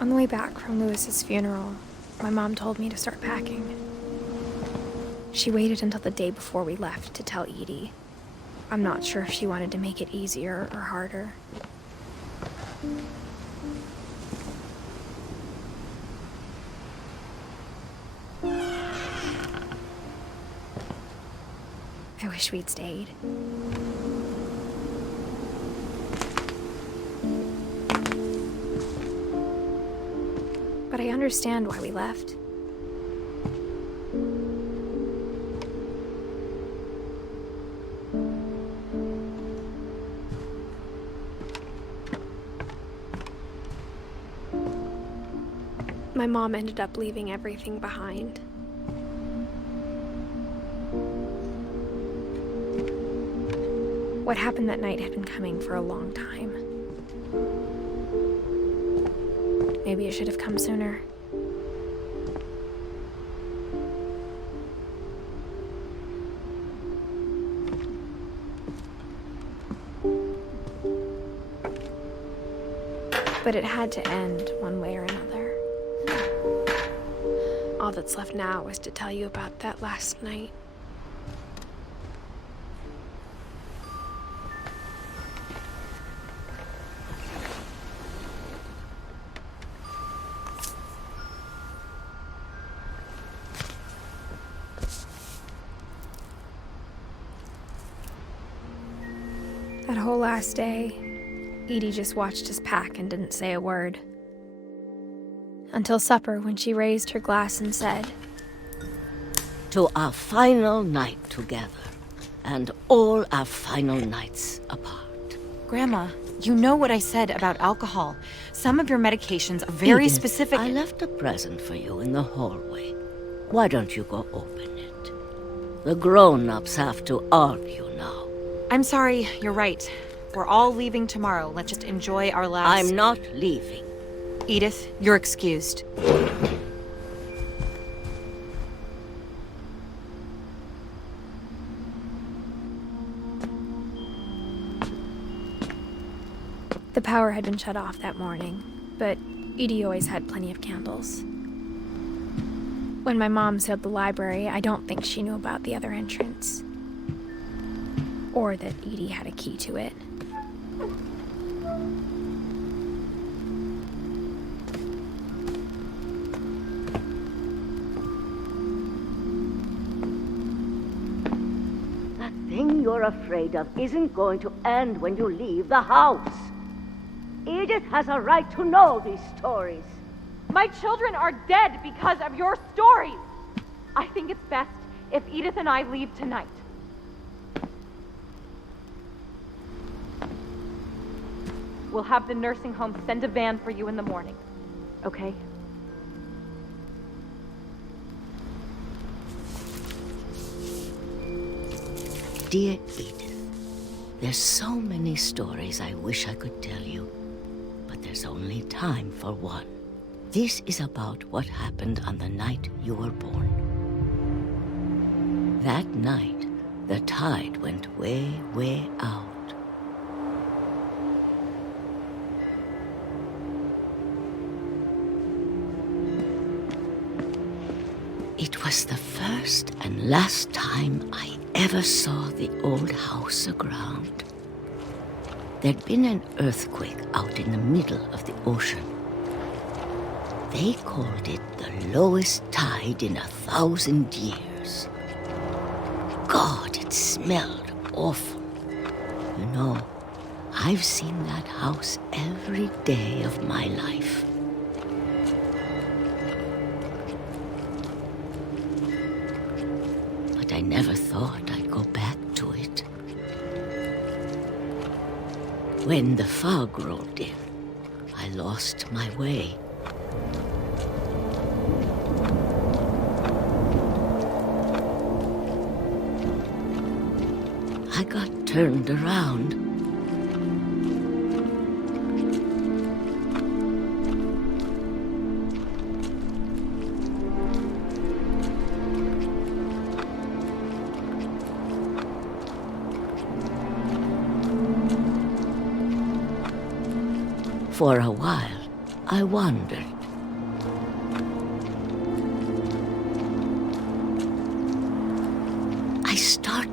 On the way back from Lewis's funeral, my mom told me to start packing. She waited until the day before we left to tell Edie. I'm not sure if she wanted to make it easier or harder. I wish we'd stayed. But I understand why we left. My mom ended up leaving everything behind. What happened that night had been coming for a long time. Maybe it should have come sooner. But it had to end one way or another. All that's left now is to tell you about that last night. That whole last day, Edie just watched us pack and didn't say a word. Until supper, when she raised her glass and said, "To our final night together, and all our final nights apart." Grandma, you know what I said about alcohol. Some of your medications are very Edith, specific. I left a present for you in the hallway. Why don't you go open it? The grown-ups have to argue now. I'm sorry, you're right. We're all leaving tomorrow. Let's just enjoy our last... I'm not leaving. Edith, you're excused. The power had been shut off that morning, but Edie always had plenty of candles. When my mom sealed the library, I don't think she knew about the other entrance. Or that Edie had a key to it. That thing you're afraid of isn't going to end when you leave the house. Edith has a right to know these stories. My children are dead because of your stories. I think it's best if Edith and I leave tonight. We'll have the nursing home send a van for you in the morning, okay? Dear Edith, there's so many stories I wish I could tell you, but there's only time for one. This is about what happened on the night you were born. That night, the tide went way, way out. It was the first and last time I ever saw the old house aground. There'd been an earthquake out in the middle of the ocean. They called it the lowest tide in 1,000 years. God, it smelled awful. You know, I've seen that house every day of my life. I never thought I'd go back to it. When the fog rolled in, I lost my way. I got turned around. For a while, I wondered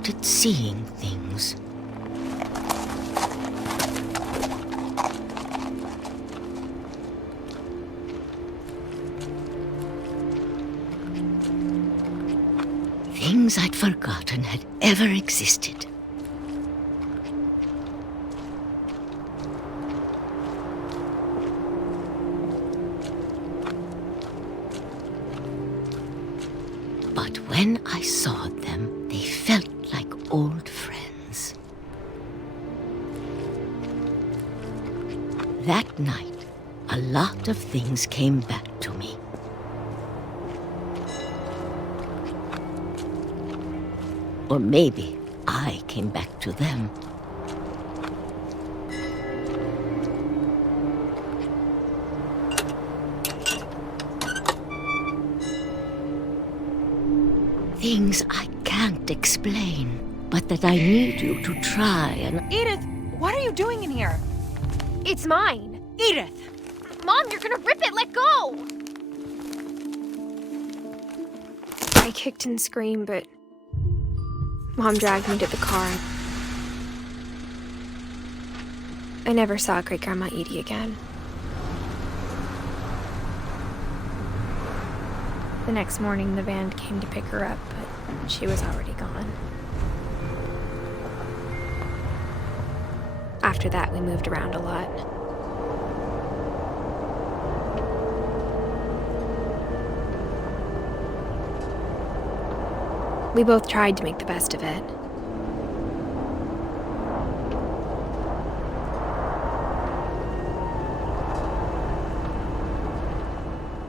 started seeing things. Things I'd forgotten had ever existed. But when I saw them, they felt like old friends. That night, a lot of things came back to me. Or maybe I came back to them. Things I can't explain, but that I need you to try and... Edith, what are you doing in here? It's mine. Edith! Mom, you're gonna rip it! Let go! I kicked and screamed, but Mom dragged me to the car. I never saw Great-Grandma Edie again. The next morning, the van came to pick her up, but she was already gone. After that, we moved around a lot. We both tried to make the best of it.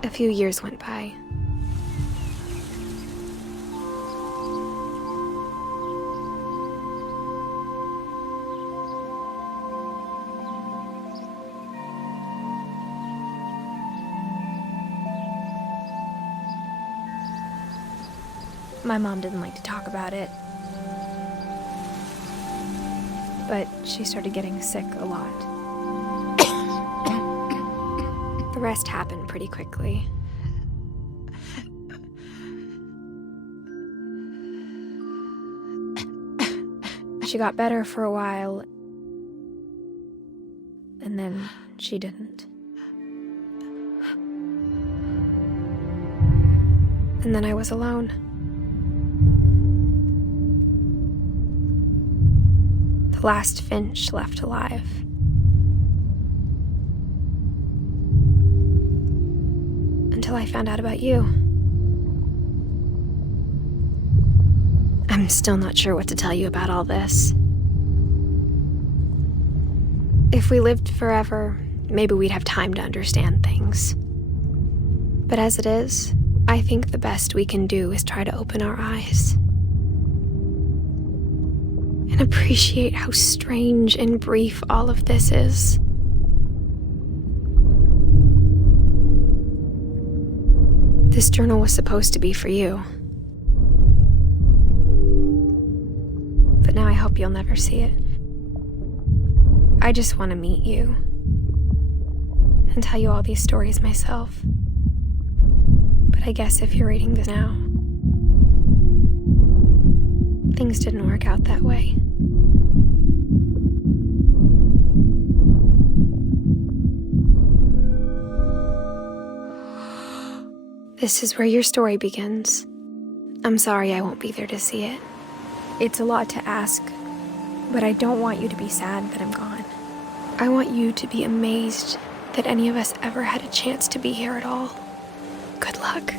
A few years went by. My mom didn't like to talk about it, but she started getting sick a lot. The rest happened pretty quickly. She got better for a while, and then she didn't. And then I was alone. The last Finch left alive. Until I found out about you. I'm still not sure what to tell you about all this. If we lived forever, maybe we'd have time to understand things. But as it is, I think the best we can do is try to open our eyes. And appreciate how strange and brief all of this is. This journal was supposed to be for you. But now I hope you'll never see it. I just want to meet you and tell you all these stories myself. But I guess if you're reading this now, things didn't work out that way. This is where your story begins. I'm sorry I won't be there to see it. It's a lot to ask, but I don't want you to be sad that I'm gone. I want you to be amazed that any of us ever had a chance to be here at all. Good luck.